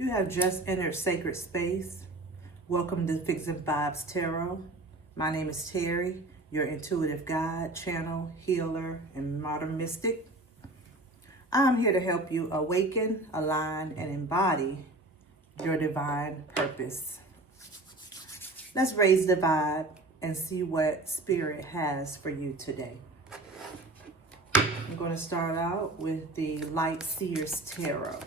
You have just entered sacred space. Welcome to Vixen Vibes Tarot. My name is Terry, your intuitive guide, channel, healer, and modern mystic. I'm here to help you awaken, align, and embody your divine purpose. Let's raise the vibe and see what Spirit has for you today. I'm going to start out with the Light Seers Tarot.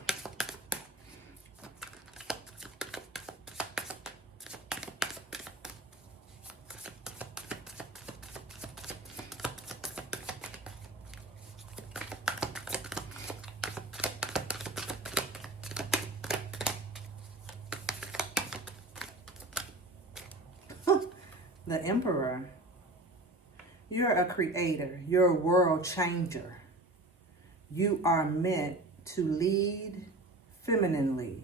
The Emperor. You're a creator. You're a world changer. You are meant to lead femininely.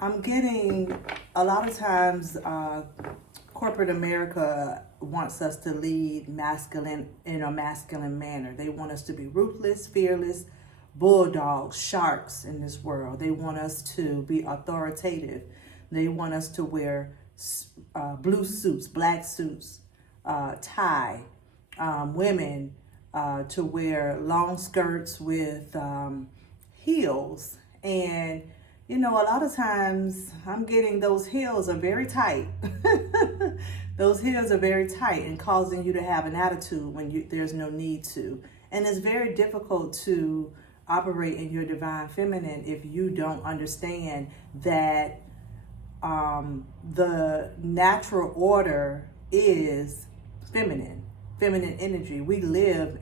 I'm getting a lot of times corporate America wants us to lead masculine in a masculine manner. They want us to be ruthless, fearless, bulldogs, sharks in this world. They want us to be authoritative. They want us to wear blue suits, black suits, tie, women to wear long skirts with heels. And, you know, a lot of times I'm getting those heels are very tight. Those heels are very tight and causing you to have an attitude when there's no need to. And it's very difficult to operate in your divine feminine if you don't understand that the natural order is feminine energy. We live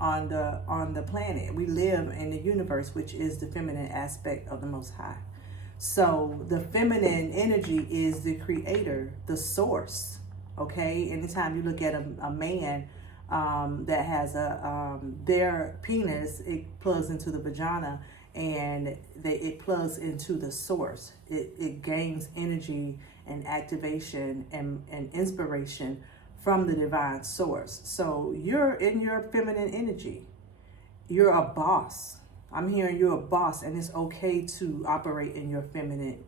on the planet. We live in the universe, which is the feminine aspect of the Most High. So the feminine energy is the creator, the source. Okay. Anytime you look at a man that has their penis, it plugs into the vagina. And it plugs into the source. It gains energy and activation and inspiration from the divine source. So you're in your feminine energy. You're a boss. I'm hearing you're a boss, and it's okay to operate in your feminine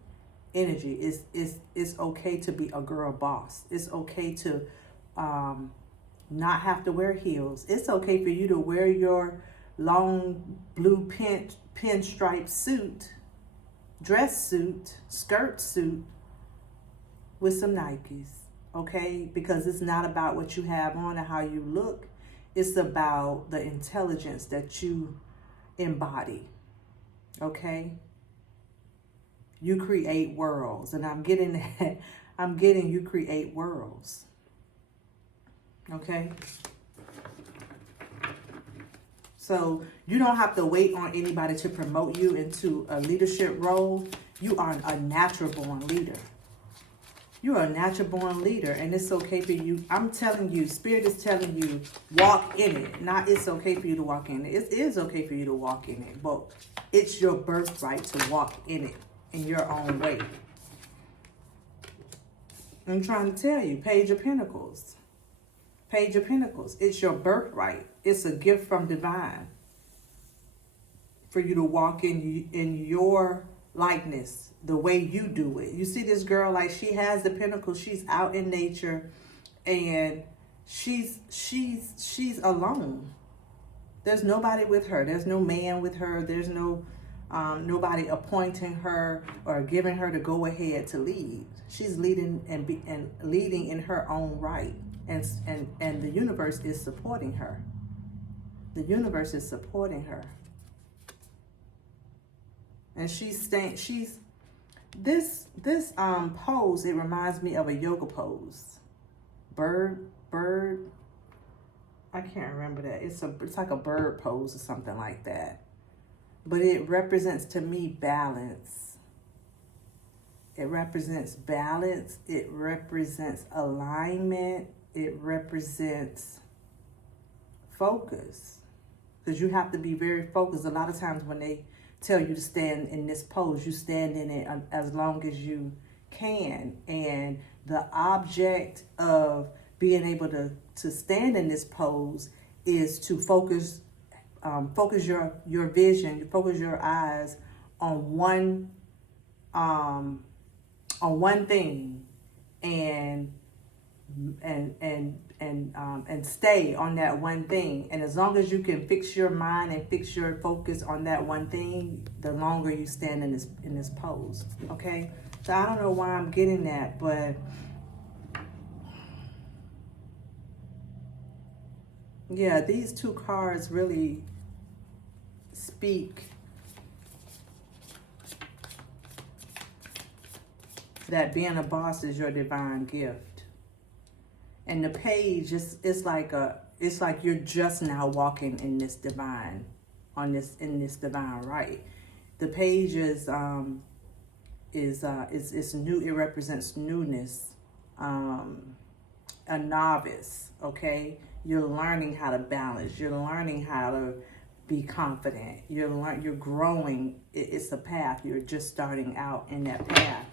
energy. It's okay to be a girl boss. It's okay to not have to wear heels. It's okay for you to wear your long blue pinstripe suit, dress suit, skirt suit with some Nikes, okay? Because it's not about what you have on or how you look. It's about the intelligence that you embody, okay? You create worlds, and I'm getting that. I'm getting you create worlds, okay? So you don't have to wait on anybody to promote you into a leadership role. You are a natural born leader. You are a natural born leader, and it's okay for you. I'm telling you, Spirit is telling you, walk in it. Not it's okay for you to walk in it. It is okay for you to walk in it, but it's your birthright to walk in it in your own way. I'm trying to tell you, Page of Pentacles. Page of Pentacles. It's your birthright. It's a gift from divine for you to walk in your likeness, the way you do it. You see this girl, like she has the pentacles. She's out in nature, and she's alone. There's nobody with her. There's no man with her. There's no nobody appointing her or giving her the go ahead to lead. She's leading and leading in her own right. And the universe is supporting her. The universe is supporting her. And this pose, it reminds me of a yoga pose. Bird, I can't remember that. It's like a bird pose or something like that. But it represents to me balance. It represents balance. It represents alignment. It represents focus, because you have to be very focused. A lot of times when they tell you to stand in this pose, you stand in it as long as you can. And the object of being able to stand in this pose is to focus your vision, focus your eyes on one on one thing and and stay on that one thing. And as long as you can fix your mind and fix your focus on that one thing, the longer you stand in this pose. Okay, so I don't know why I'm getting that, but yeah, these two cards really speak that being a boss is your divine gift. And the page it's like you're just now walking in this divine, in this divine right. The page is new. It represents newness, a novice. Okay, you're learning how to balance. You're learning how to be confident. You're growing. It's a path. You're just starting out in that path.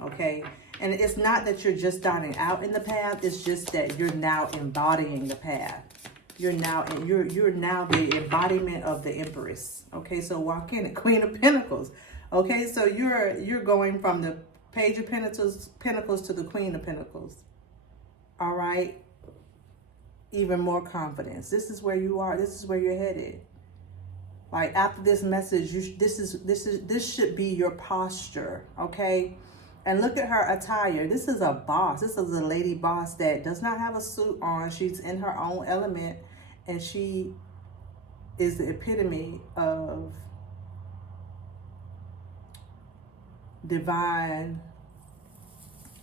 Okay, and it's not that you're just starting out in the path. It's just that you're now embodying the path. You're now the embodiment of the Empress. Okay, so walk in it, Queen of Pentacles. Okay, so you're going from the Page of Pentacles to the Queen of Pentacles. All right, even more confidence. This is where you are. This is where you're headed. Like after this message, this should be your posture. Okay. And look at her attire. This is a boss. This is a lady boss that does not have a suit on. She's in her own element. And she is the epitome of divine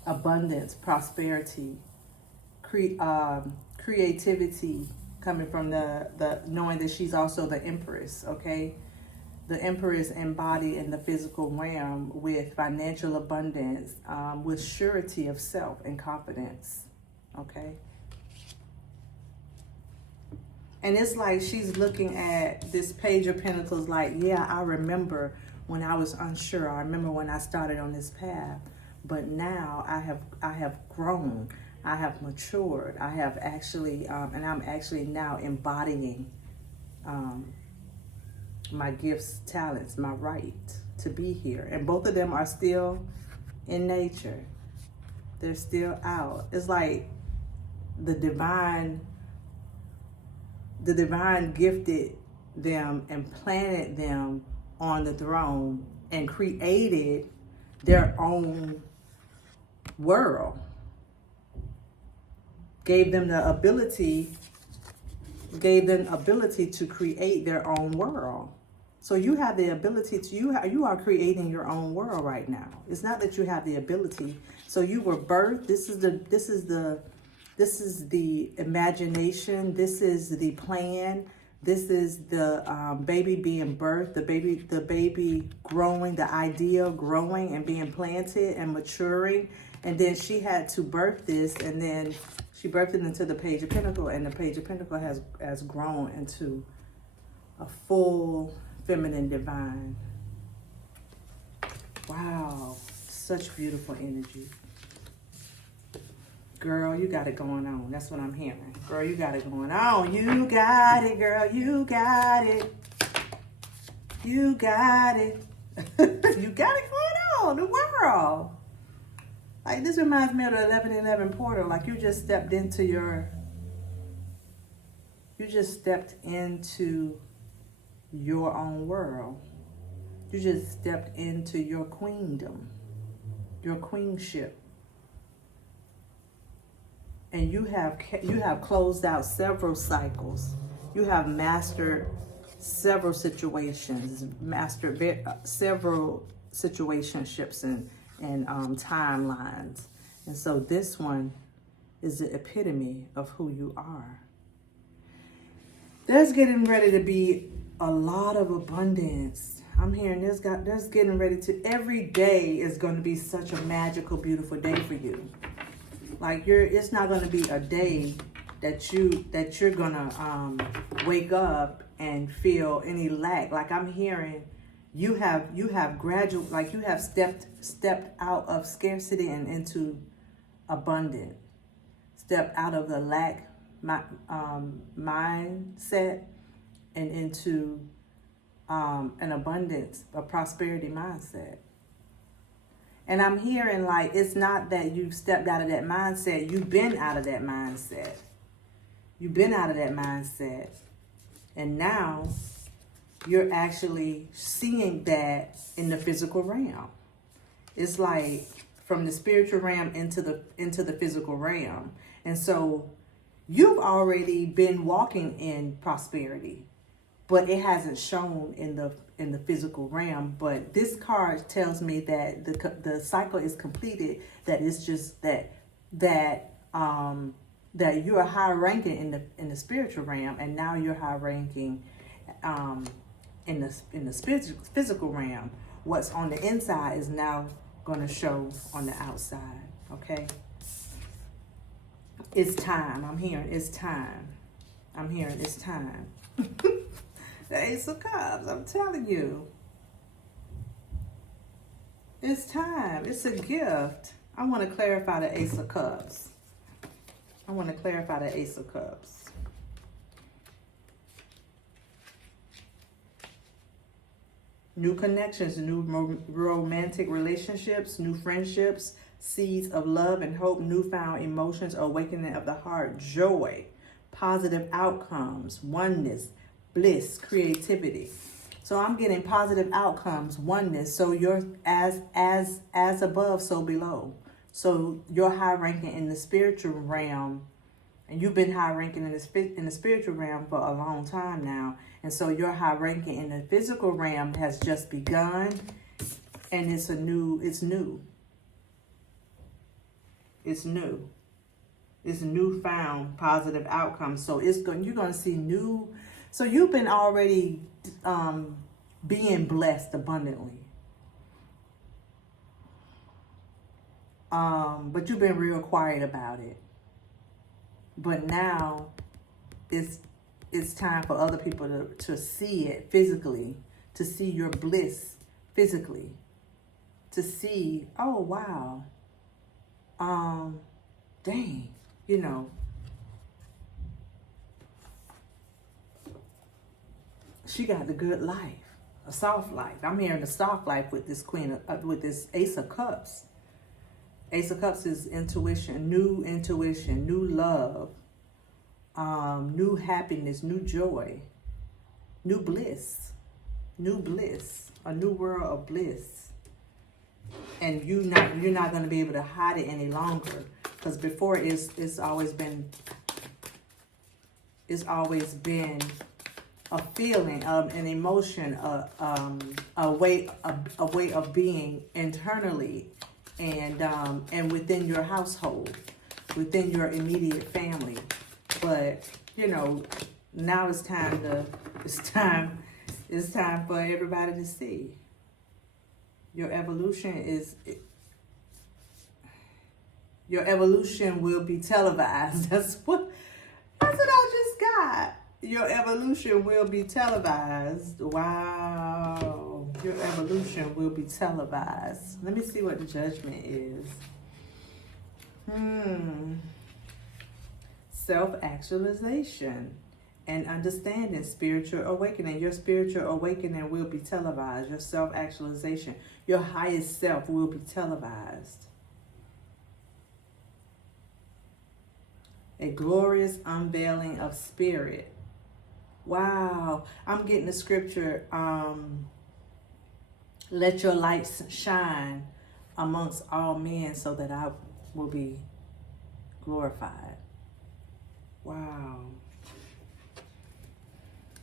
abundance, prosperity, creativity, coming from the knowing that she's also the Empress, okay? The Empress embodied in the physical realm with financial abundance, with surety of self and confidence, okay? And it's like she's looking at this Page of Pentacles like, yeah, I remember when I was unsure. I remember when I started on this path. But now I have grown. I have matured. I have actually, and I'm actually now embodying my gifts, talents, my right to be here. And both of them are still in nature. They're still out. It's like the divine gifted them and planted them on the throne and created their own world. Gave them ability to create their own world. So you have the ability to, you are creating your own world right now. It's not that you have the ability. So you were birthed. This is the imagination. This is the plan. This is the baby being birthed, the baby growing, the idea growing and being planted and maturing. And then she had to birth this, and then she birthed it into the Page of Pentacles, and the Page of Pentacles has grown into a full feminine divine. Wow, such beautiful energy. Girl, you got it going on. That's what I'm hearing. Girl, you got it going on. You got it, girl. You got it. You got it. You got it going on. The world. Like, this reminds me of the 1111 portal. Like, you just stepped into your own world. You just stepped into your queendom, your queenship. And you have closed out several cycles. You have mastered several situations, mastered several situationships and timelines. And so this one is the epitome of who you are. There's getting ready to be a lot of abundance. I'm hearing there's getting ready to, every day is going to be such a magical, beautiful day for you. Like, it's not going to be a day that you're going to wake up and feel any lack. Like, I'm hearing you have stepped out of scarcity and into abundance. Stepped out of the lack mindset and into an abundance, a prosperity mindset. And I'm hearing like, it's not that you've stepped out of that mindset. You've been out of that mindset. You've been out of that mindset. And now you're actually seeing that in the physical realm. It's like from the spiritual realm into the physical realm. And so you've already been walking in prosperity, but it hasn't shown in the physical realm. But this card tells me that the cycle is completed. That it's just that you're high ranking in the spiritual realm, and now you're high ranking in the physical realm. What's on the inside is now going to show on the outside. Okay. It's time. I'm hearing it's time. I'm hearing it's time. The Ace of Cups, I'm telling you. It's time. It's a gift. I want to clarify the Ace of Cups. I want to clarify the Ace of Cups. New connections, new romantic relationships, new friendships, seeds of love and hope, newfound emotions, awakening of the heart, joy, positive outcomes, oneness, bliss, creativity. So I'm getting positive outcomes, oneness. So you're as above, so below. So you're high ranking in the spiritual realm, and you've been high ranking in the spiritual realm for a long time now. And so your high ranking in the physical realm has just begun, and it's new. It's newfound positive outcomes. So you're going to see new. So you've been already being blessed abundantly. But you've been real quiet about it. But now it's time for other people to see it physically, to see your bliss physically, to see, oh, wow. Dang, she got the good life, a soft life. I'm hearing a soft life with this with this Ace of Cups. Ace of Cups is intuition, new love, new happiness, new joy, new bliss, a new world of bliss. And you're not going to be able to hide it any longer, because before it's always been a feeling, an emotion, a way of being internally, and within your household, within your immediate family. But now it's time for everybody to see. Your evolution will be televised. That's what I just got. Your evolution will be televised. Wow. Your evolution will be televised. Let me see what the judgment is. Self-actualization and understanding, spiritual awakening. Your spiritual awakening will be televised. Your self-actualization, your highest self will be televised. A glorious unveiling of spirit. Wow. I'm getting the scripture, let your light shine amongst all men so that I will be glorified. Wow.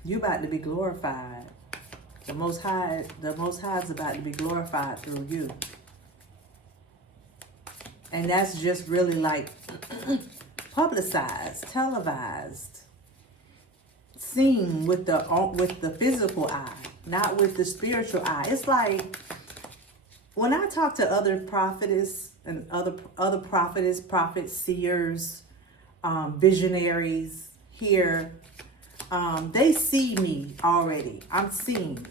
You about to be glorified. The Most High is about to be glorified through you. And that's just really like publicized, televised, seen with the physical eye, not with the spiritual eye. It's like when I talk to other prophetess and other prophets, seers, visionaries here, they see me already. I'm seen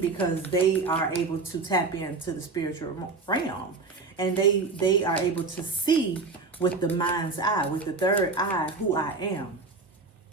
because they are able to tap into the spiritual realm, and they are able to see with the mind's eye, with the third eye, who I am.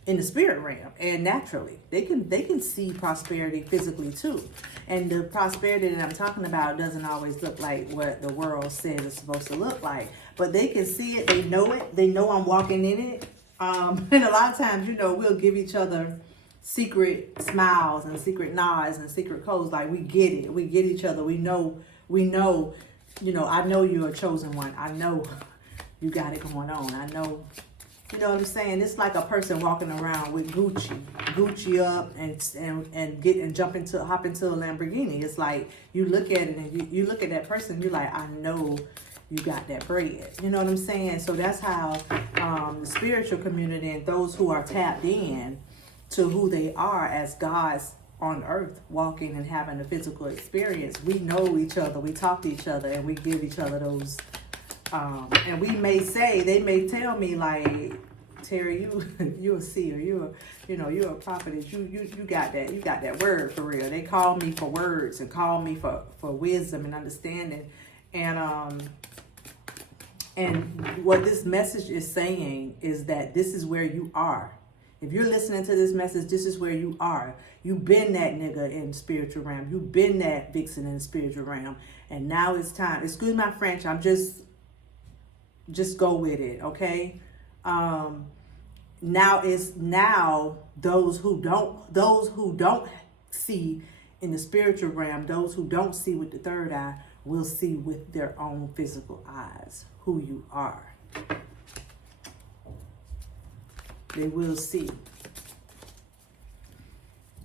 in the spirit realm, and naturally they can see prosperity physically too. And the prosperity that I'm talking about doesn't always look like what the world says it's supposed to look like, but they can see it, they know I'm walking in it. And a lot of times, we'll give each other secret smiles and secret nods and secret codes, like we get it, we get each other, we know, I know you're a chosen one, I know you got it going on, I know. You know what I'm saying? It's like a person walking around with Gucci up and hop into a Lamborghini. It's like you look at it and you look at that person, you're like, I know you got that bread. You know what I'm saying? So that's how the spiritual community and those who are tapped in to who they are as gods on earth, walking and having a physical experience, we know each other, we talk to each other, and we give each other those. And they may tell me like, Terry, you're a seer, you're a prophetess, you got that word for real. They call me for words and call me for wisdom and understanding. And what this message is saying is that this is where you are. If you're listening to this message, this is where you are. You've been that nigga in the spiritual realm. You've been that vixen in the spiritual realm. And now it's time. Excuse my French. I'm just go with it, okay? Now those who don't see in the spiritual realm, those who don't see with the third eye will see with their own physical eyes who you are. They will see.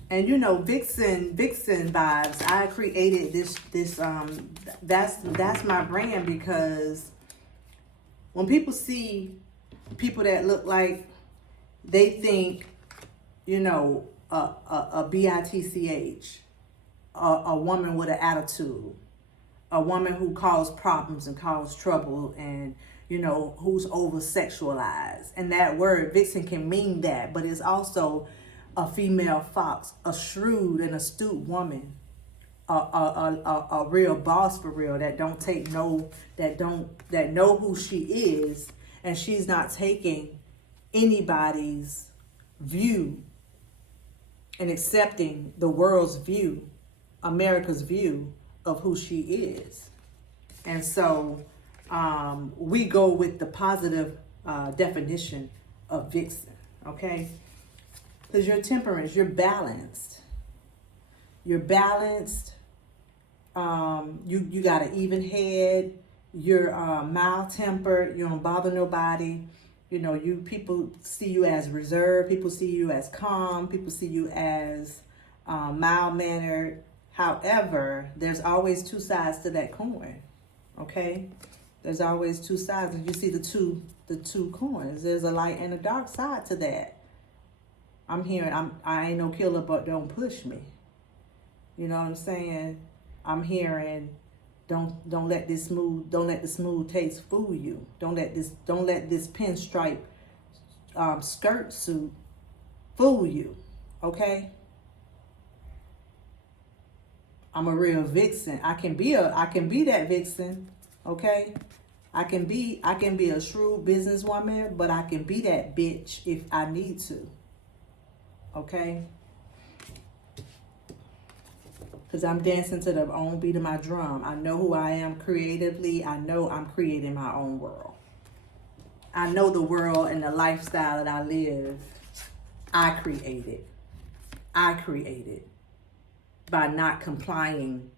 And Vixen Vibes, I created this that's my brand, because when people see people that look like, they think, a bitch, a woman with an attitude, a woman who caused problems and caused trouble, and who's over sexualized. And that word vixen can mean that, but it's also a female fox, a shrewd and astute woman, a real boss for real, that don't take no, that know who she is, and she's not taking anybody's view and accepting the world's view, America's view of who she is. And so we go with the positive definition of vixen, okay? Because you're temperance, you're balanced. You're balanced. You got an even head. You're mild-tempered. You don't bother nobody. People see you as reserved. People see you as calm. People see you as mild-mannered. However, there's always two sides to that coin. Okay, there's always two sides, and you see the two coins. There's a light and a dark side to that. I'm hearing, I ain't no killer, but don't push me. You know what I'm saying? I'm hearing, don't let the smooth taste fool you. Don't let this pinstripe skirt suit fool you. Okay? I'm a real vixen. I can be that vixen. Okay? I can be a shrewd businesswoman, but I can be that bitch if I need to. Okay? Because I'm dancing to the own beat of my drum. I know who I am creatively. I know I'm creating my own world. I know the world and the lifestyle that I live, I created. I created by not complying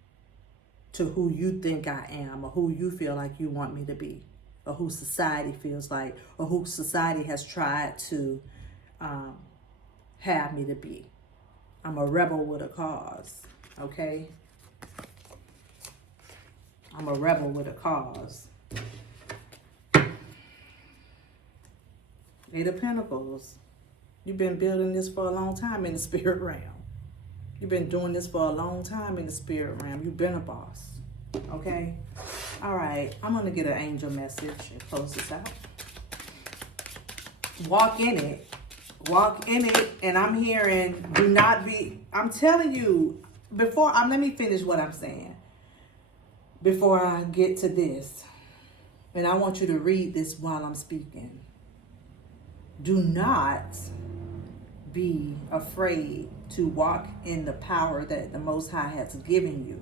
to who you think I am, or who you feel like you want me to be, or who society feels like, or who society has tried to have me to be. I'm a rebel with a cause, okay? I'm a rebel with a cause. Eight of Pentacles. You've been building this for a long time in the spirit realm. You've been doing this for a long time in the spirit realm. You've been a boss, okay? All right, I'm going to get an angel message and close this out. Walk in it. Walk in it. And I'm hearing, do not be, I'm telling you, let me finish what I'm saying before I get to this. And I want you to read this while I'm speaking. Do not be afraid to walk in the power that the Most High has given you.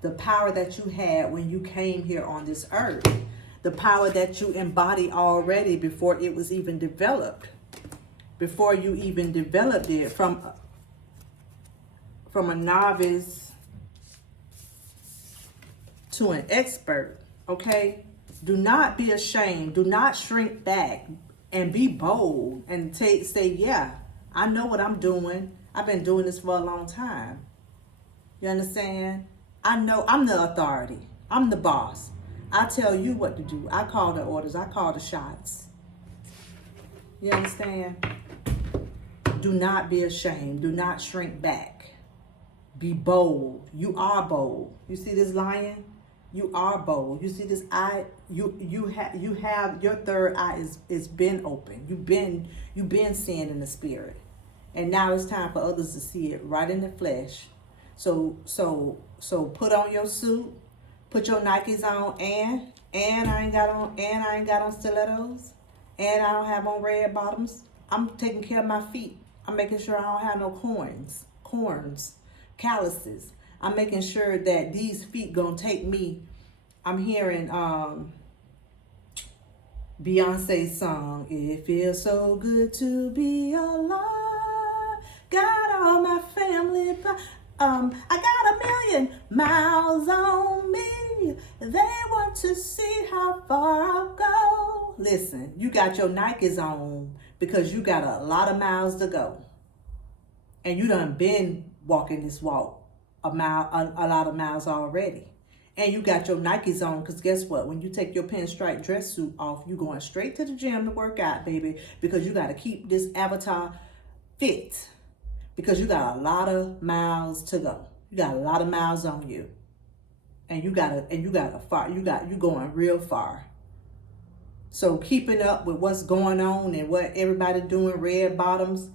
The power that you had when you came here on this earth. The power that you embody already before it was even developed. Before you even developed it from a novice to an expert, okay? Do not be ashamed. Do not shrink back and be bold and say, yeah, I know what I'm doing. I've been doing this for a long time. You understand? I know I'm the authority. I'm the boss. I tell you what to do. I call the orders. I call the shots. You understand? Do not be ashamed. Do not shrink back. Be bold. You are bold. You see this lion? You are bold. You see this eye? You have your third eye is been open. You've been seeing in the spirit. And now it's time for others to see it right in the flesh. So put on your suit, put your Nikes on, and I ain't got on stilettos, and I don't have on red bottoms. I'm taking care of my feet. I'm making sure I don't have no corns, calluses. I'm making sure that these feet gonna take me. I'm hearing Beyonce's song, "It Feels So Good to Be Alive." Got all my family. I got 1,000,000 miles on me. They want to see how far I'll go. Listen, you got your Nikes on because you got a lot of miles to go. And you done been walking this walk a lot of miles already. And you got your Nikes on because guess what? When you take your pinstripe dress suit off, you going straight to the gym to work out, baby, because you got to keep this avatar fit. Because you got a lot of miles to go. You got a lot of miles on you. And you going real far. So keeping up with what's going on and what everybody doing, red bottoms,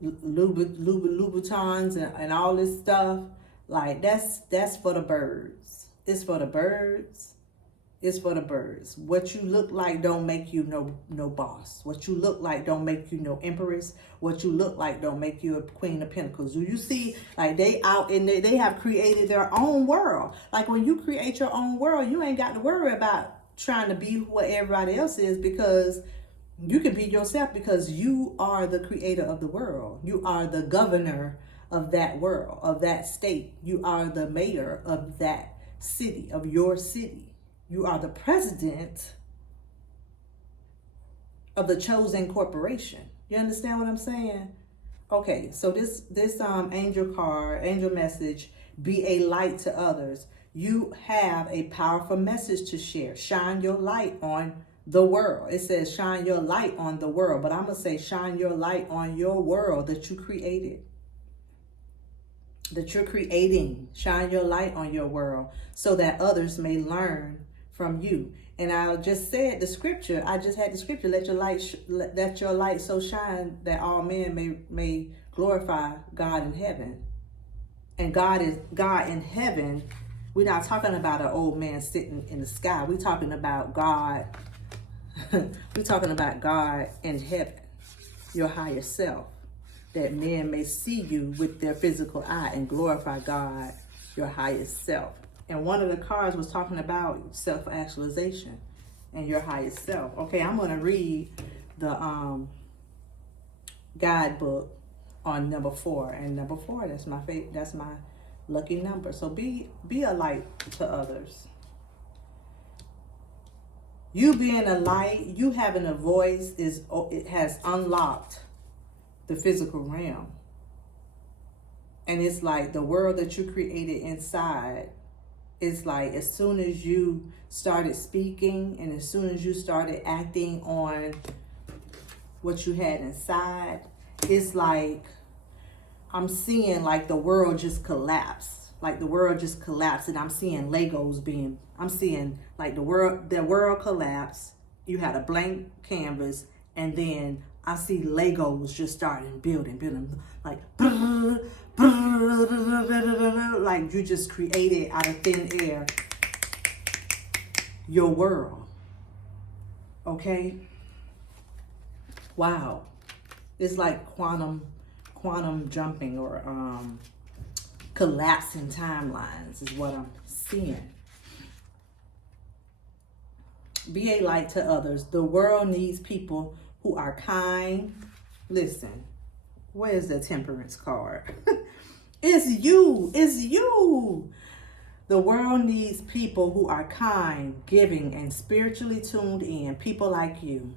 Louboutins and all this stuff, like that's for the birds. It's for the birds. It's for the birds. What you look like don't make you no boss. What you look like don't make you no empress. What you look like don't make you a queen of pentacles. Do you see, like they out in there, they have created their own world. Like when you create your own world, you ain't got to worry about trying to be what everybody else is, because you can be yourself because you are the creator of the world. You are the governor of that world, of that state. You are the mayor of that city, of your city. You are the president of the chosen corporation. You understand what I'm saying? Okay, so this angel message, be a light to others. You have a powerful message to share. Shine your light on the world. It says shine your light on the world, but I'm going to say shine your light on your world that you created. That you're creating. Shine your light on your world so that others may learn from you. And I just said the scripture. I just had the scripture. Let your light so shine that all men may glorify God in heaven. And God in heaven. We're not talking about an old man sitting in the sky. We're talking about God. We're talking about God in heaven, your higher self, that men may see you with their physical eye and glorify God, your highest self. And one of the cards was talking about self-actualization and your highest self. Okay, I'm going to read the guidebook on number 4. And number 4, that's my lucky number. So be a light to others. You being a light, you having a voice, it has unlocked the physical realm. And it's like the world that you created inside. It's like as soon as you started speaking and as soon as you started acting on what you had inside, it's like I'm seeing like the world just collapse. Like the world just collapsed, and I'm seeing Legos I'm seeing like the world collapse. You had a blank canvas, and then I see Legos just starting building, like like you just created out of thin air your world. Okay? Wow. It's like quantum jumping or collapsing timelines is what I'm seeing. Be a light to others. The world needs people who are kind. Listen, where's the temperance card? It's you. It's you. The world needs people who are kind, giving, and spiritually tuned in. People like you.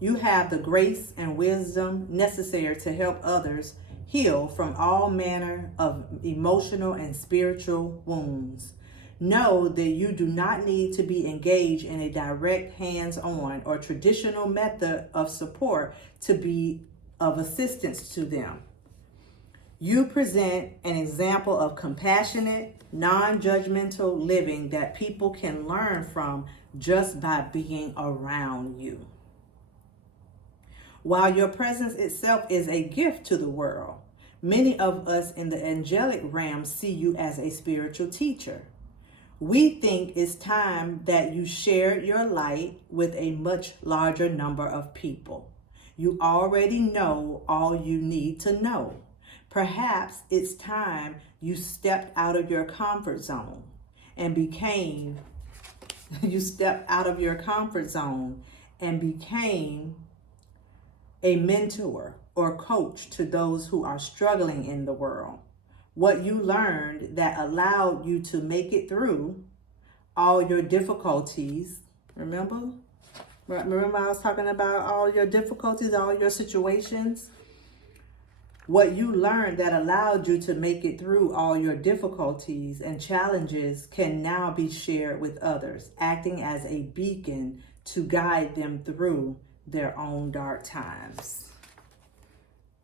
You have the grace and wisdom necessary to help others heal from all manner of emotional and spiritual wounds. Know that you do not need to be engaged in a direct hands-on or traditional method of support to be of assistance to them. You present an example of compassionate, non-judgmental living that people can learn from just by being around you. While your presence itself is a gift to the world, many of us in the angelic realm see you as a spiritual teacher. We think it's time that you share your light with a much larger number of people. You already know all you need to know. Perhaps it's time you stepped out of your comfort zone and became a mentor or coach to those who are struggling in the world. What you learned that allowed you to make it through all your difficulties. Remember I was talking about all your difficulties, all your situations? What you learned that allowed you to make it through all your difficulties and challenges can now be shared with others, acting as a beacon to guide them through their own dark times.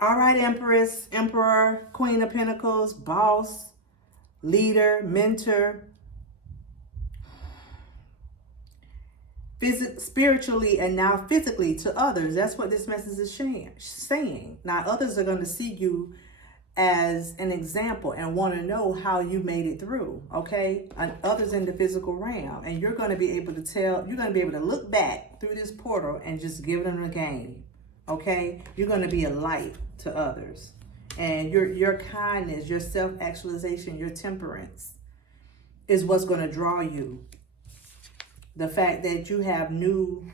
All right, Empress, Emperor, Queen of Pentacles, boss, leader, mentor, spiritually and now physically to others. That's what this message is saying. Now, others are going to see you as an example and want to know how you made it through, okay? And others in the physical realm. And you're going to be able to look back through this portal and just give them a game, okay? You're going to be a light to others. And your kindness, your self-actualization, your temperance is what's going to draw you. The fact that you have new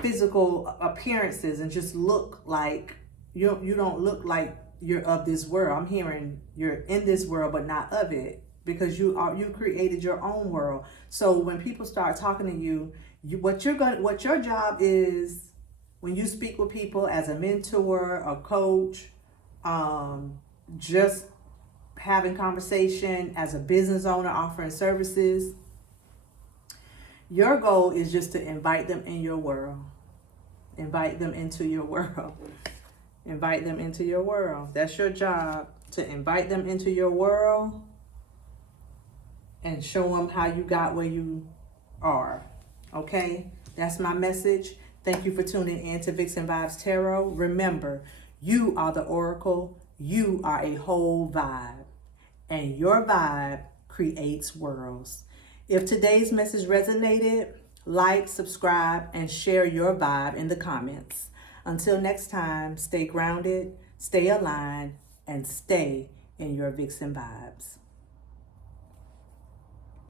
physical appearances and just look like, you don't look like you're of this world. I'm hearing you're in this world, but not of it, because you created your own world. So when people start talking to you, what your job is when you speak with people as a mentor, a coach, just having conversation as a business owner offering services. Your goal is just to invite them in your world. Invite them into your world. Invite them into your world. That's your job, to invite them into your world and show them how you got where you are. Okay? That's my message. Thank you for tuning in to Vixen Vibes Tarot. Remember, you are the oracle. You are a whole vibe. And your vibe creates worlds. If today's message resonated, like, subscribe, and share your vibe in the comments. Until next time, stay grounded, stay aligned, and stay in your Vixen vibes.